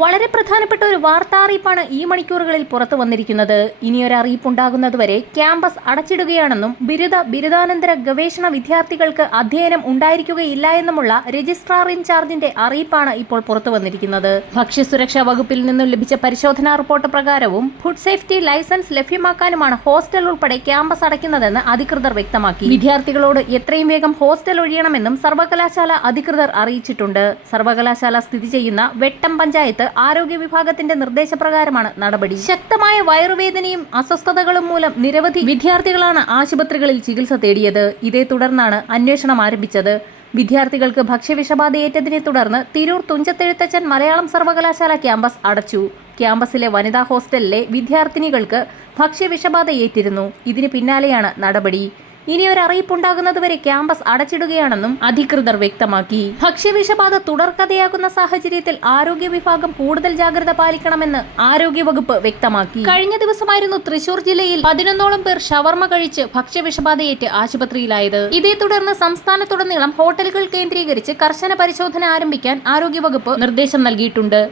വളരെ പ്രധാനപ്പെട്ട ഒരു വാർത്താ അറിയിപ്പാണ് ഈ മണിക്കൂറുകളിൽ പുറത്തു വന്നിരിക്കുന്നത്. ഇനിയൊരു അറിയിപ്പുണ്ടാകുന്നതുവരെ ക്യാമ്പസ് അടച്ചിടുകയാണെന്നും ബിരുദാനന്തര ഗവേഷണ വിദ്യാർത്ഥികൾക്ക് അധ്യയനം ഉണ്ടായിരിക്കുകയില്ല എന്നുമുള്ള രജിസ്ട്രാർ ഇൻചാർജിന്റെ അറിയിപ്പാണ് ഇപ്പോൾ പുറത്തു വന്നിരിക്കുന്നത്. ഭക്ഷ്യസുരക്ഷാ വകുപ്പിൽ നിന്നും ലഭിച്ച പരിശോധനാ റിപ്പോർട്ട് പ്രകാരവും ഫുഡ് സേഫ്റ്റി ലൈസൻസ് ലഭ്യമാക്കാനുമാണ് ഹോസ്റ്റൽ ഉൾപ്പെടെ ക്യാമ്പസ് അടയ്ക്കുന്നതെന്ന് അധികൃതർ വ്യക്തമാക്കി. വിദ്യാർത്ഥികളോട് എത്രയും വേഗം ഹോസ്റ്റൽ ഒഴിയണമെന്നും സർവകലാശാല അധികൃതർ അറിയിച്ചിട്ടുണ്ട്. സർവകലാശാല സ്ഥിതി ചെയ്യുന്ന വെട്ടം പഞ്ചായത്ത് ആരോഗ്യ വിഭാഗത്തിന്റെ നിർദ്ദേശപ്രകാരമാണ് നടപടി. ശക്തമായ വയറുവേദനയും അസ്വസ്ഥതകളും മൂലം നിരവധി വിദ്യാർത്ഥികളാണ് ആശുപത്രികളിൽ ചികിത്സ തേടിയത്. ഇതേ തുടർന്നാണ് അന്വേഷണം ആരംഭിച്ചത്. വിദ്യാർത്ഥികൾക്ക് ഭക്ഷ്യവിഷബാധയേറ്റതിനെ തുടർന്ന് തിരൂർ തുഞ്ചത്തെഴുത്തച്ഛൻ മലയാളം സർവകലാശാല ക്യാമ്പസ് അടച്ചു. ക്യാമ്പസിലെ വനിതാ ഹോസ്റ്റലിലെ വിദ്യാർത്ഥിനികൾക്ക് ഭക്ഷ്യവിഷബാധയേറ്റിരുന്നു. ഇതിന് പിന്നാലെയാണ് നടപടി. ഇനിയൊരു അറിയിപ്പുണ്ടാകുന്നതുവരെ ക്യാമ്പസ് അടച്ചിടുകയാണെന്നും അധികൃതർ വ്യക്തമാക്കി. ഭക്ഷ്യവിഷബാധ തുടർക്കഥയാകുന്ന സാഹചര്യത്തിൽ ആരോഗ്യ വിഭാഗം കൂടുതൽ ജാഗ്രത പാലിക്കണമെന്ന് ആരോഗ്യവകുപ്പ് വ്യക്തമാക്കി. കഴിഞ്ഞ ദിവസമായിരുന്നു തൃശൂർ ജില്ലയിൽ 11ഓളം പേർ ഷവർമ കഴിച്ച് ഭക്ഷ്യവിഷബാധയേറ്റ് ആശുപത്രിയിലായത്. ഇതേ തുടർന്ന് സംസ്ഥാനത്തുടനീളം ഹോട്ടലുകൾ കേന്ദ്രീകരിച്ച് കർശന പരിശോധന ആരംഭിക്കാൻ ആരോഗ്യവകുപ്പ് നിർദ്ദേശം നൽകിയിട്ടുണ്ട്.